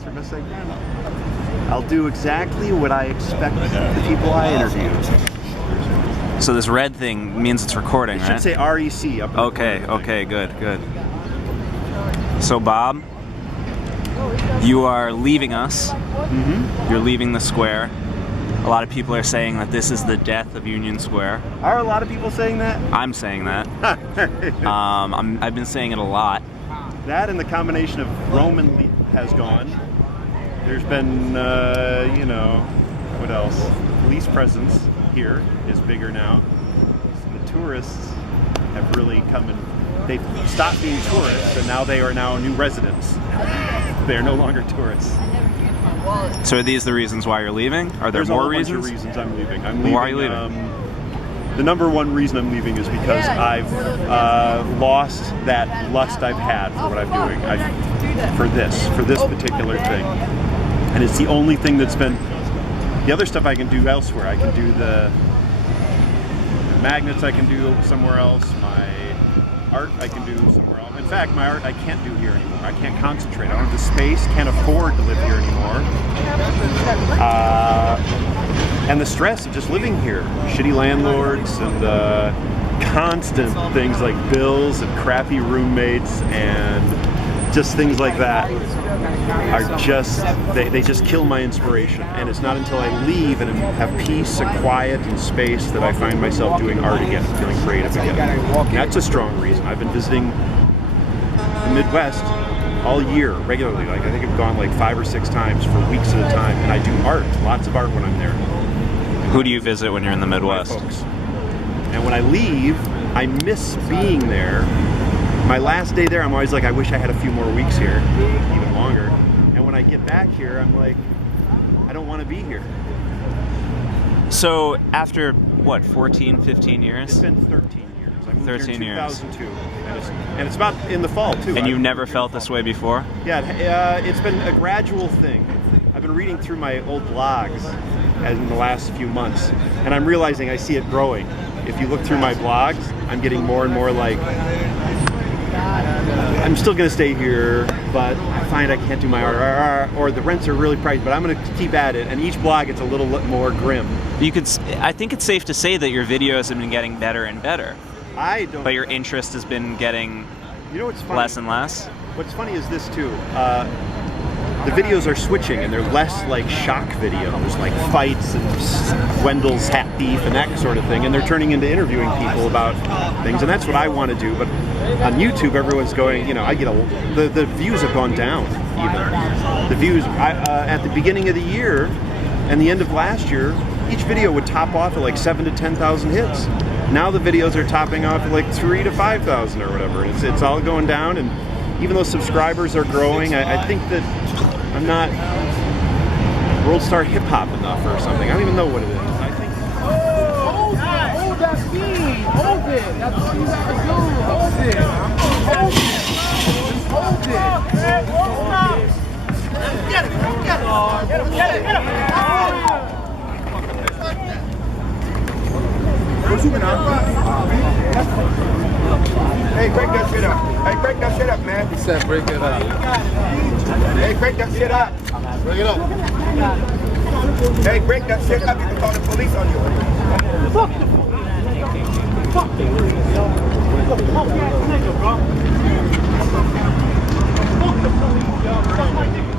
Thanks for missing. I'll do exactly what I expect the people I interview. So this red thing means it's recording, It right? should say REC up in the Okay, corner, I think. okay, good. So Bob, you are leaving us. Mm-hmm. You're leaving the square. A lot of people are saying that this is the death of Union Square. Are a lot of people saying that? I'm saying that. I've been saying it a lot. That and the combination of Roman has gone. There's been, what else? Police presence here is bigger now. The tourists have really come and they've stopped being tourists, and now they are now new residents. They are no longer tourists. So are these the reasons why you're leaving? Are there There's more a whole bunch reasons? of reasons I'm leaving. I'm leaving. Why are you leaving? The number one reason I'm leaving is because I've lost that lust I've had for what I'm doing. For this particular thing, and it's the only thing that's been. The other stuff I can do elsewhere. I can do the magnets. I can do somewhere else. My art I can do somewhere else. In fact, my art I can't do here anymore. I can't concentrate. I don't have the space. Can't afford to live here anymore. And the stress of just living here. Shitty landlords and constant things like bills and crappy roommates and just things like that are just, they just kill my inspiration. And it's not until I leave and have peace and quiet and space that I find myself doing art again, feeling creative again. And that's a strong reason. I've been visiting the Midwest all year regularly. Like I think I've gone like 5 or 6 times for weeks at a time, and I do art, lots of art when I'm there. Who do you visit when you're in the Midwest? My folks. And when I leave, I miss being there. My last day there, I'm always like, I wish I had a few more weeks here, even longer. And when I get back here, I'm like, I don't want to be here. So after, what, 14, 15 years? It's been 13 years. I moved 13 here in years. 2002. And it's about in the fall, too. And you've never felt this way before? Yeah, it's been a gradual thing. I've been reading through my old blogs in the last few months, and I'm realizing I see it growing. If you look through my blogs, I'm getting more and more like, I'm still going to stay here, but I find I can't do my art, or the rents are really pricey, but I'm going to keep at it. And each blog gets a little more grim. I think it's safe to say that your videos have been getting better and better. I don't. But your interest has been getting what's funny? less and less? What's funny is this, too. The videos are switching, and they're less like shock videos, like fights and Wendell's hat thief and that sort of thing, and they're turning into interviewing people about things, and that's what I want to do. But on YouTube, everyone's going, I get the views have gone down. Even the views at the beginning of the year and the end of last year, each video would top off at like 7,000 to 10,000 hits. Now the videos are topping off at like 3,000 to 5,000 or whatever. It's all going down, and even though subscribers are growing, I think that I'm not world star hip hop enough or something. I don't even know what it is. I think. Hold that beat. Hold it. That's all you gotta do. Hold it. Hold it. Get it. Get it. Hey, break that shit up. Hey, break that shit up, man. He said break it up. Hey, break that shit up. Break it up. Hey, break that shit up. You can call the police on you. Fuck the Fuck the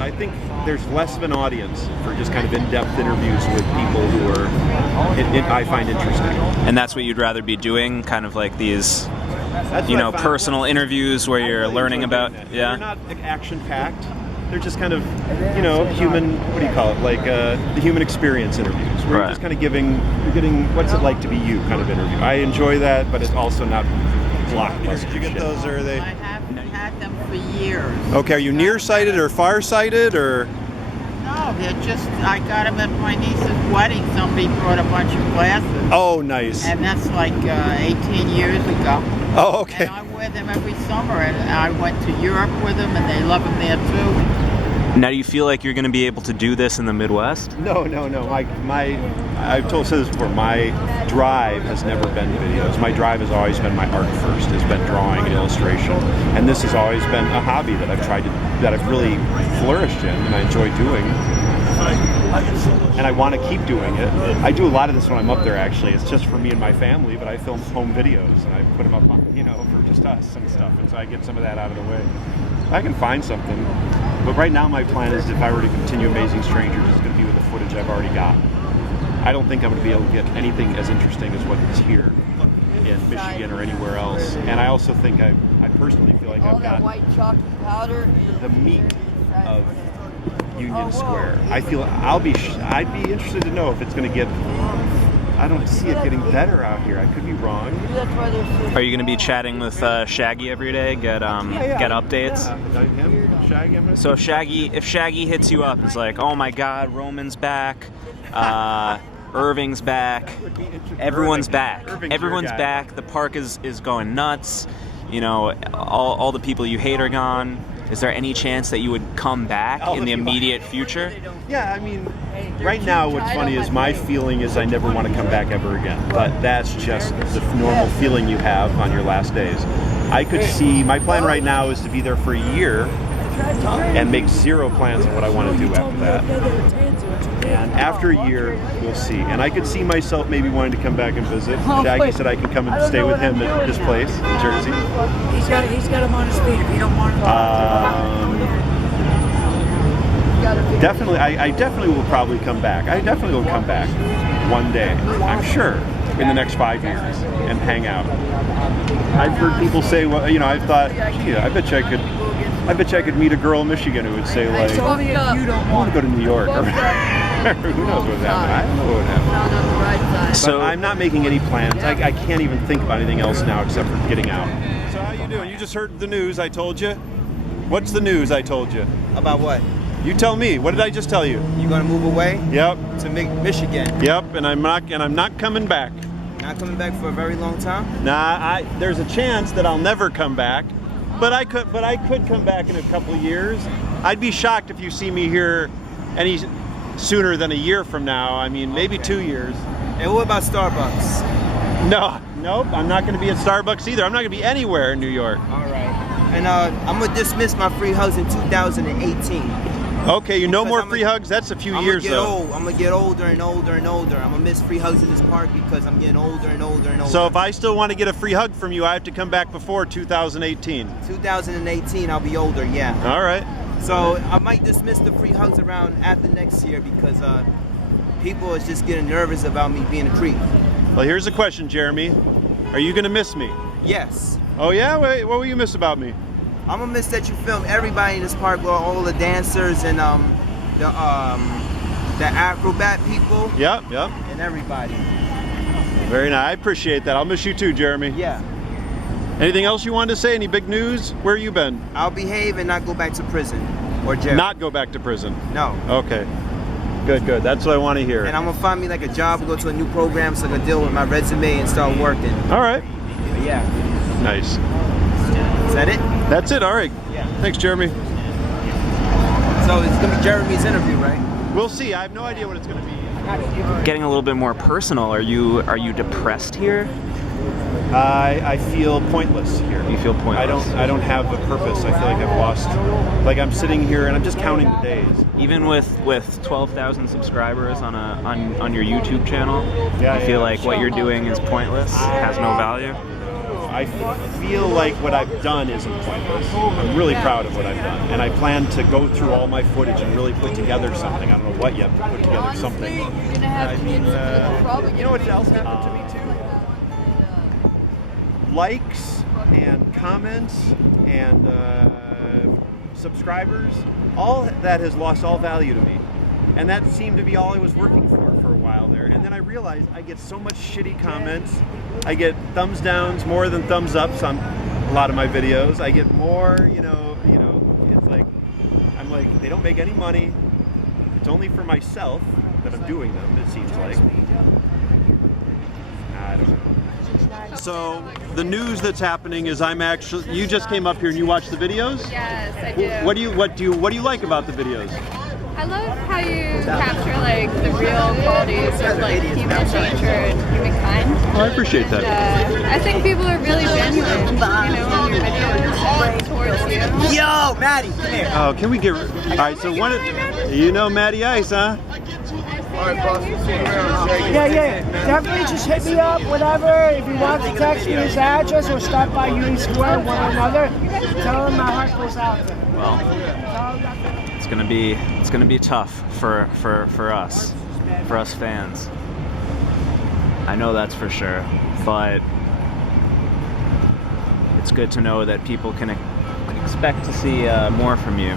I think there's less of an audience for just kind of in-depth interviews with people who are, I find interesting. And that's what you'd rather be doing, kind of like these, That's what I find. personal interviews where you're really learning enjoy about, doing that. yeah? They're not action-packed. They're just kind of, human, what do you call it, like the human experience interviews. Where you're just kind of you're getting what's it like to be you kind of interview. I enjoy that, but it's also not blockbuster. Did you get those, or are they? I haven't had them for years. Okay, are you nearsighted or farsighted, or? No, they're just, I got them at my niece's wedding. Somebody brought a bunch of glasses. Oh, nice. And that's like 18 years ago. Oh, okay. And I wear them every summer. And I went to Europe with them, and they love them there too. Now, do you feel like you're going to be able to do this in the Midwest? No. I've said this before. My drive has never been videos. My drive has always been my art first. Has been drawing and illustration, and this has always been a hobby that I've really flourished in, and I enjoy doing. And I want to keep doing it. I do a lot of this when I'm up there. Actually, it's just for me and my family, but I film home videos and I put them up, for just us and stuff, and so I get some of that out of the way. I can find something, but right now my plan is if I were to continue Amazing Strangers, it's going to be with the footage I've already got. I don't think I'm going to be able to get anything as interesting as what is here in Michigan or anywhere else. And I also think I personally feel like I've got white chalky powder the meat of Union Square. I feel I'd be interested to know if it's going to get. I don't see it getting better out here. I could be wrong. Are you going to be chatting with Shaggy every day? Get updates. Yeah. Him, Shaggy. I'm gonna So if Shaggy hits you up, it's like, oh my God, Roman's back, Irving's back, everyone's back. Everyone's back. The park is going nuts. All the people you hate are gone. Is there any chance that you would come back in the immediate future? Yeah, I mean, right now what's funny is my feeling is I never want to come back ever again. But that's just the normal feeling you have on your last days. I could see, my plan right now is to be there for a year and make zero plans on what I want to do after that. And after a year, we'll see. And I could see myself maybe wanting to come back and visit. Shaggy said I can come and stay with him at his place in Jersey. He's got him on his feet if you don't want him. Definitely, I definitely will probably come back. I definitely will come back one day, I'm sure, in the next 5 years and hang out. I've heard people say, well, I've thought, gee, I bet you I could meet a girl in Michigan who would say, like, I want to go to New York. Or who knows what would happen? I don't know what would happen. So I'm not making any plans. I can't even think about anything else now except for getting out. So how you doing? You just heard the news I told you. What's the news I told you? About what? You tell me. What did I just tell you? You're gonna move away? Yep. To Michigan? Yep. And I'm not coming back. Not coming back for a very long time? Nah. There's a chance that I'll never come back, but I could come back in a couple of years. I'd be shocked if you see me here any sooner than a year from now. I mean, maybe 2 years. And what about Starbucks? Nope. I'm not going to be at Starbucks either. I'm not going to be anywhere in New York. All right. And I'm gonna dismiss my free hugs in 2018. Okay, no more free hugs? That's a few years though. I'm gonna get older and older and older. I'm gonna miss free hugs in this park because I'm getting older and older and older. So if I still want to get a free hug from you, I have to come back before 2018. 2018, I'll be older, yeah. All right. So I might dismiss the free hugs around after next year because people is just getting nervous about me being a creep. Well, here's a question, Jeremy. Are you gonna miss me? Yes. Oh yeah? Wait, what will you miss about me? I'm gonna miss that you film everybody in this park, all the dancers and the acrobat people. Yep. And everybody. Very nice. I appreciate that. I'll miss you too, Jeremy. Yeah. Anything else you wanted to say? Any big news? Where you been? I'll behave and not go back to prison or jail. Not go back to prison? No. Okay. Good. That's what I want to hear. And I'm gonna find me like a job, go to a new program so I can deal with my resume and start working. All right. But yeah. Nice. Is that it? That's it. All right. Yeah. Thanks, Jeremy. So it's gonna be Jeremy's interview, right? We'll see. I have no idea what it's gonna be. Getting a little bit more personal. Are you depressed here? I feel pointless here. You feel pointless. I don't have a purpose. I feel like I've lost. Like I'm sitting here and I'm just counting the days. Even with 12,000 subscribers on your YouTube channel, Yeah, you feel yeah. like what you're doing is pointless, has no value. I feel like what I've done isn't pointless. I'm really proud of what I've done, and I plan to go through all my footage and really put together something. I don't know what yet, but put together something. I mean, you know what else happened to me too? Likes and comments and subscribers, all that has lost all value to me. And that seemed to be all I was working for a while there. And then I realized I get so much shitty comments. I get thumbs downs more than thumbs ups on a lot of my videos. I get more, it's like, I'm like, they don't make any money. It's only for myself that I'm doing them, it seems like. I don't know. So the news that's happening is you just came up here and you watched the videos? Yes, I do. What do you like about the videos? I love how you capture like the real qualities of like human nature and humankind. Oh, I appreciate that. And, I think people are really genuine, in your videos towards you. Yo, Maddie, come here. Oh, can we get? All right, so Matty Ice, huh? Yeah. Definitely just hit me up, whatever. If you want to text me his address or stop by Union Square, one or another, tell him my heart goes out to him. Well, it's gonna be tough for us fans. I know that's for sure, but it's good to know that people can expect to see more from you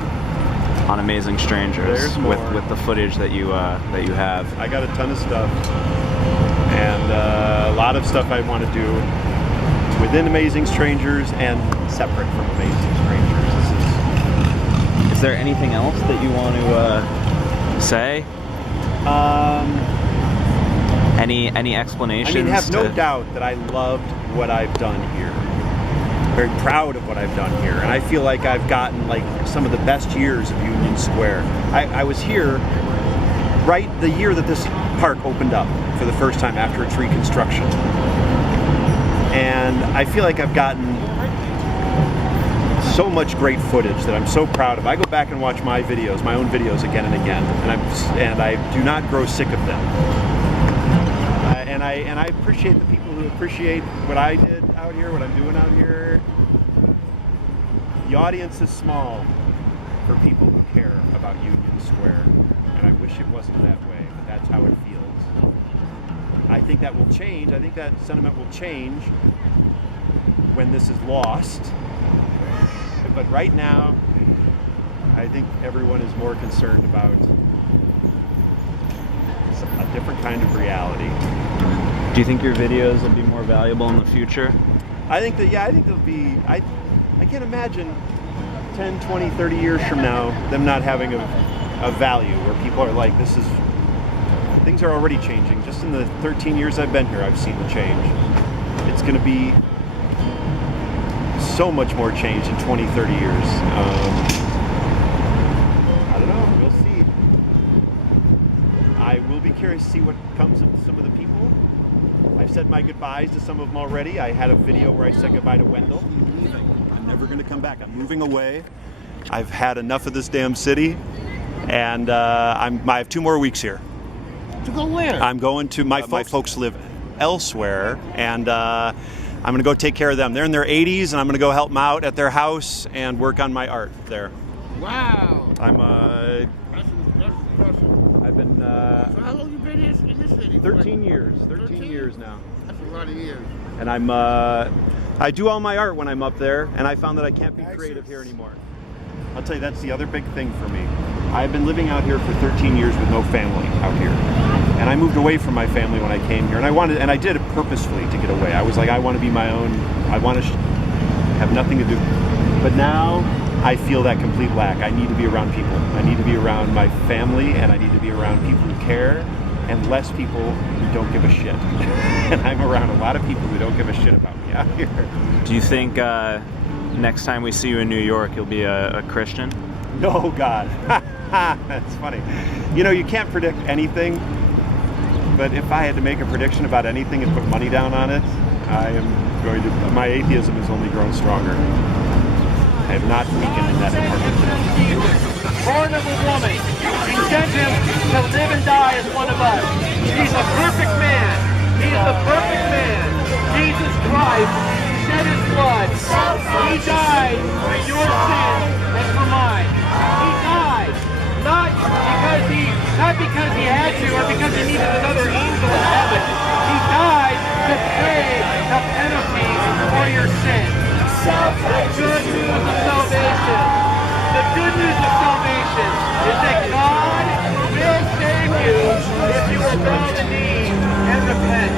on Amazing Strangers with the footage that you have. I got a ton of stuff, and a lot of stuff I want to do within Amazing Strangers and separate from Amazing Strangers. Is there anything else that you want to say? Any explanations? I mean, have no doubt that I loved what I've done here. Very proud of what I've done here, and I feel like I've gotten like some of the best years of Union Square. I was here right the year that this park opened up for the first time after its reconstruction, and I feel like I've gotten so much great footage that I'm so proud of. I go back and watch my videos, my own videos again and again, and I do not grow sick of them. And I appreciate the people who appreciate what I did out here, what I'm doing out here. The audience is small for people who care about Union Square, and I wish it wasn't that way, but that's how it feels. I think that will change. I think that sentiment will change when this is lost. But right now, I think everyone is more concerned about a different kind of reality. Do you think your videos will be more valuable in the future? I think they'll be, I can't imagine 10, 20, 30 years from now, them not having a value where people are like, things are already changing. Just in the 13 years I've been here, I've seen the change. It's gonna be so much more change in 20, 30 years. I don't know, we'll see. I will be curious to see what comes of some of the people. I've said my goodbyes to some of them already. I had a video where I said goodbye to Wendell. I'm leaving. I'm never gonna come back. I'm moving away. I've had enough of this damn city, and I have 2 more weeks here. To go where? I'm going to, my folks live elsewhere, and I'm going to go take care of them. They're in their 80s, and I'm going to go help them out at their house and work on my art there. Wow. I'm That's impressive. I've been So how long you been in this city? 13 years. 13 years now. That's a lot of years. And I do all my art when I'm up there, and I found that I can't be creative here anymore. I'll tell you, that's the other big thing for me. I've been living out here for 13 years with no family out here. And I moved away from my family when I came here, and I did it purposefully to get away. I was like, I want to be my own, I want to have nothing to do. But now I feel that complete lack. I need to be around people. I need to be around my family, and I need to be around people who care, and less people who don't give a shit. And I'm around a lot of people who don't give a shit about me out here. Do you think next time we see you in New York, you'll be a Christian? No, God. That's funny. You know, you can't predict anything, but if I had to make a prediction about anything and put money down on it, my atheism has only grown stronger. I have not weakened in that department. Born of a woman, he sent him to live and die as one of us. He's a perfect man. He's the perfect man. Jesus Christ shed his blood. He died for your sins and for mine. He died not because he had to or because he needed another angel in heaven. He died to pay the penalty for your sins. The good news of salvation. The good news of salvation is that God will save you if you will bow the knee and repent.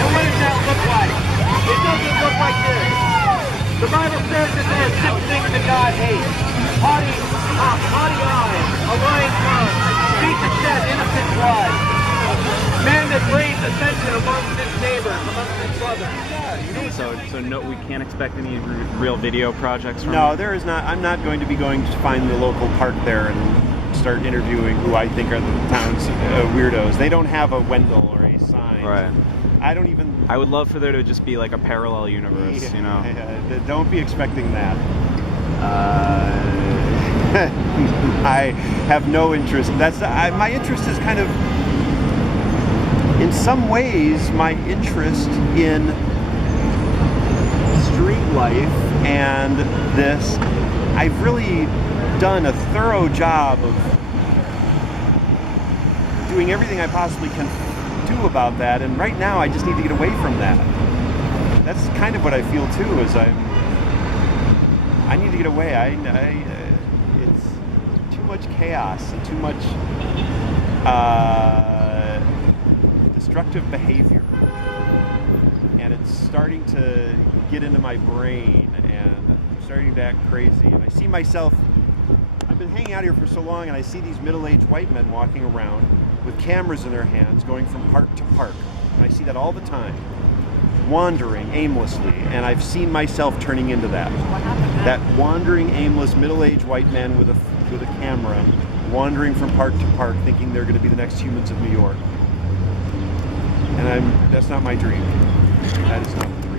And what does that look like? It doesn't look like this. The Bible says that there are 6 things that God hates. Haughty eyes, a lying tongue, feet that shed innocent blood, man that brings attention amongst his neighbors, amongst his brothers. So no, we can't expect any real video projects from No, you? there is not. I'm not going to be going to find the local park there and start interviewing who I think are the town's weirdos. They don't have a Wendell or a sign. Right. I don't even. I would love for there to just be like a parallel universe, you know? Don't be expecting that. I have no interest. My interest is kind of, in some ways, my interest in street life and this. I've really done a thorough job of doing everything I possibly can do about that, and right now I just need to get away from that. That's kind of what I feel too. I need to get away. It's too much chaos and too much destructive behavior, and it's starting to get into my brain, and I'm starting to act crazy. And I see myself. I've been hanging out here for so long, and I see these middle-aged white men walking around with cameras in their hands, going from park to park, and I see that all the time, wandering aimlessly, and I've seen myself turning into that wandering, aimless, middle-aged white man with a camera, wandering from park to park, thinking they're going to be the next humans of New York. And that's not my dream. That is not the dream.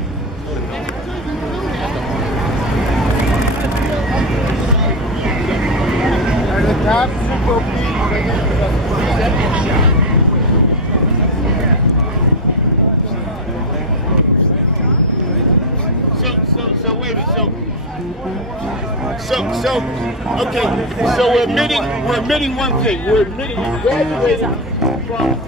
So wait a minute. Okay. So we're admitting one thing. We're admitting you graduated from